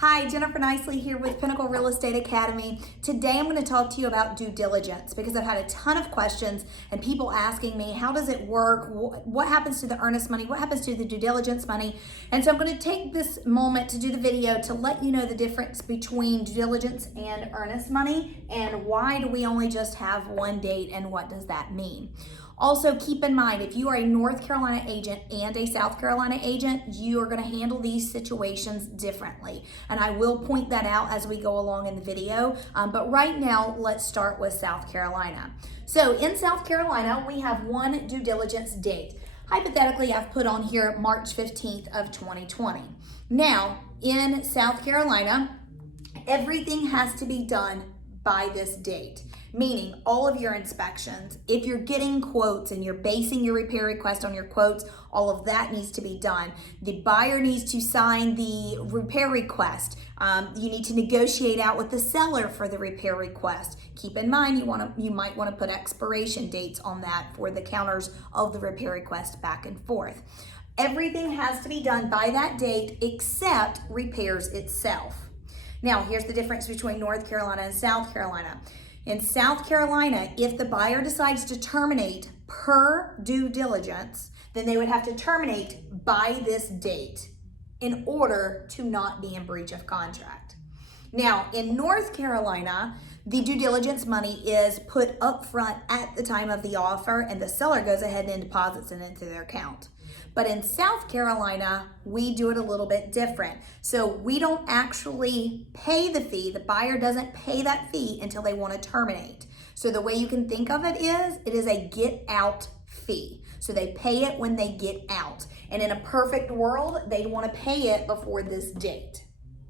Hi, Jennifer Nicely here with Pinnacle Real Estate Academy. Today I'm going to talk to you about due diligence because I've had a ton of questions and people asking me, how does it work? What happens to the earnest money? What happens to the due diligence money? And so I'm going to take this moment to do the video to let you know the difference between due diligence and earnest money and why do we only just have one date and what does that mean? Also, keep in mind, if you are a North Carolina agent and a South Carolina agent, you are going to handle these situations differently. And I will point that out as we go along in the video. But right now, let's start with South Carolina. So in South Carolina, we have one due diligence date. Hypothetically, I've put on here March 15th of 2020. Now, in South Carolina, everything has to be done by this date, meaning all of your inspections, if you're getting quotes and you're basing your repair request on your quotes, all of that needs to be done. The buyer needs to sign the repair request. You need to negotiate out with the seller for the repair request. Keep in mind, you might want to put expiration dates on that for the counters of the repair request back and forth. Everything has to be done by that date except repairs itself. Now, here's the difference between North Carolina and South Carolina. In South Carolina, if the buyer decides to terminate per due diligence, then they would have to terminate by this date in order to not be in breach of contract. Now, in North Carolina, the due diligence money is put up front at the time of the offer and the seller goes ahead and deposits it into their account. But in South Carolina, we do it a little bit different. So we don't actually pay the fee. The buyer doesn't pay that fee until they want to terminate. So the way you can think of it is a get out fee. So they pay it when they get out. And in a perfect world, they'd want to pay it before this date.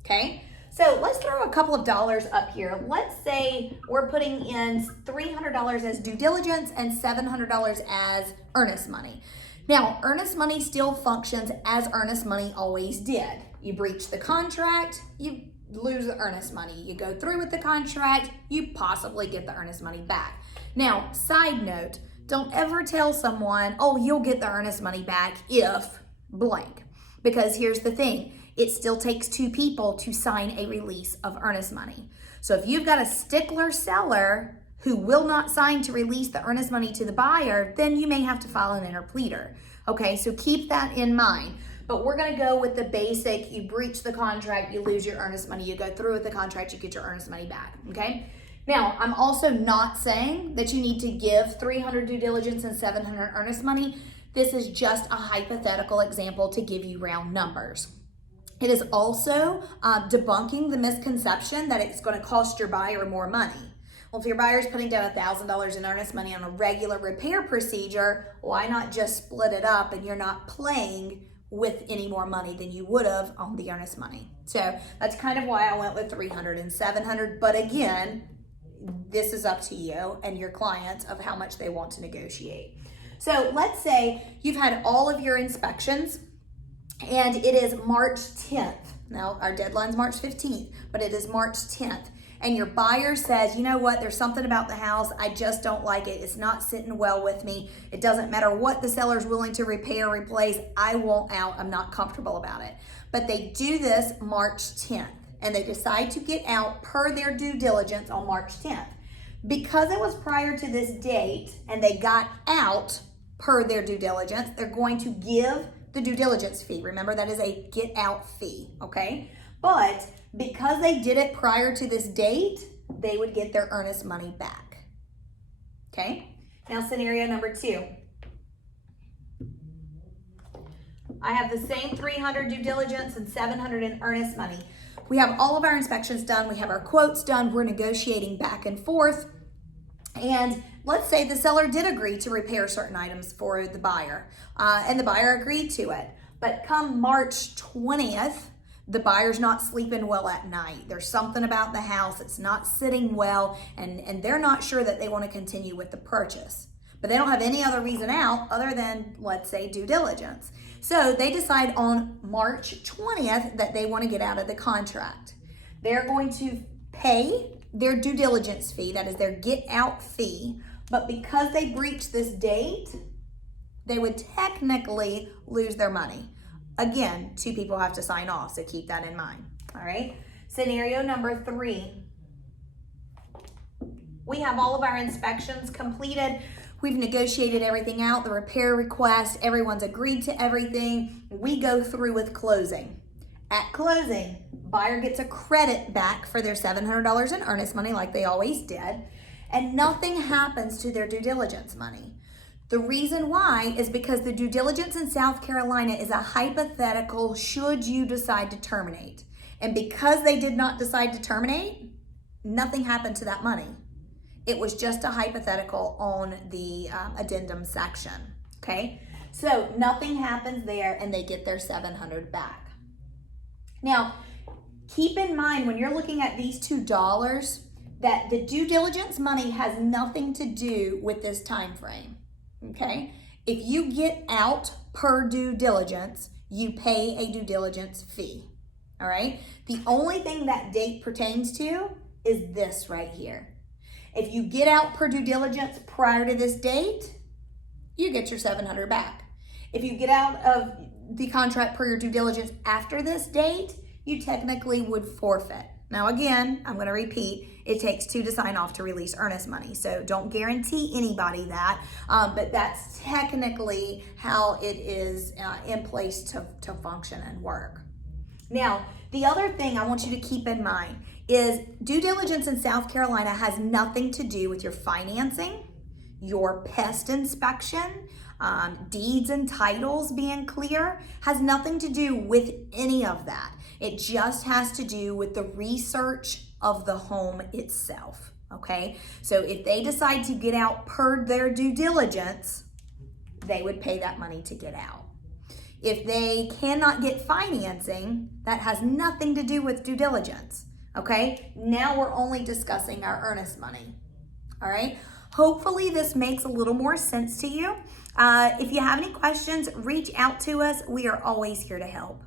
Okay? So let's throw a couple of dollars up here. Let's say we're putting in $300 as due diligence and $700 as earnest money. Now, earnest money still functions as earnest money always did. You breach the contract, you lose the earnest money. You go through with the contract, you possibly get the earnest money back. Now, side note, don't ever tell someone, oh, you'll get the earnest money back if blank. Because here's the thing, it still takes two people to sign a release of earnest money. So if you've got a stickler seller who will not sign to release the earnest money to the buyer, then you may have to file an interpleader. Okay, so keep that in mind. But we're gonna go with the basic, you breach the contract, you lose your earnest money, you go through with the contract, you get your earnest money back, okay? Now, I'm also not saying that you need to give 300 due diligence and 700 earnest money. This is just a hypothetical example to give you round numbers. It is also debunking the misconception that it's gonna cost your buyer more money. Well, if your buyer's putting down $1,000 in earnest money on a regular repair procedure, why not just split it up and you're not playing with any more money than you would have on the earnest money. So that's kind of why I went with 300 and 700. But again, this is up to you and your clients of how much they want to negotiate. So let's say you've had all of your inspections and it is March 10th. Now our deadline's March 15th, but it is March 10th. And your buyer says, you know what, there's something about the house, I just don't like it. It's not sitting well with me. It doesn't matter what the seller's willing to repair, replace, I want out, I'm not comfortable about it. But they do this March 10th and they decide to get out per their due diligence on March 10th. Because it was prior to this date and they got out per their due diligence, they're going to give the due diligence fee. Remember, that is a get out fee, okay? But because they did it prior to this date, they would get their earnest money back. Okay? Now, scenario number 2. I have the same 300 due diligence and 700 in earnest money. We have all of our inspections done. We have our quotes done. We're negotiating back and forth. And let's say the seller did agree to repair certain items for the buyer, and the buyer agreed to it. But come March 20th, the buyer's not sleeping well at night. There's something about the house that's not sitting well, and they're not sure that they want to continue with the purchase. But they don't have any other reason out other than, let's say, due diligence. So they decide on March 20th that they want to get out of the contract. They're going to pay their due diligence fee, that is their get out fee, but because they breached this date, they would technically lose their money. Again, two people have to sign off, so keep that in mind. All right. Scenario number 3. We have all of our inspections completed. We've negotiated everything out, the repair request, everyone's agreed to everything. We go through with closing. At closing, buyer gets a credit back for their $700 in earnest money like they always did, and nothing happens to their due diligence money. The reason why is because the due diligence in South Carolina is a hypothetical should you decide to terminate. And because they did not decide to terminate, nothing happened to that money. It was just a hypothetical on the addendum section, okay? So nothing happens there and they get their $700 back. Now, keep in mind when you're looking at these $2 that the due diligence money has nothing to do with this time frame, okay? If you get out per due diligence, you pay a due diligence fee, all right? The only thing that date pertains to is this right here. If you get out per due diligence prior to this date, you get your $700 back. If you get out of the contract per your due diligence after this date, you technically would forfeit. Now again, I'm going to repeat, it takes 2 to sign off to release earnest money. So don't guarantee anybody that, but that's technically how it is in place to function and work. Now, the other thing I want you to keep in mind is due diligence in South Carolina has nothing to do with your financing, your pest inspection, deeds and titles being clear, has nothing to do with any of that. It just has to do with the research of the home itself, okay? So if they decide to get out per their due diligence, they would pay that money to get out. If they cannot get financing, that has nothing to do with due diligence, okay? Now we're only discussing our earnest money, all right? Hopefully this makes a little more sense to you. If you have any questions, reach out to us. We are always here to help.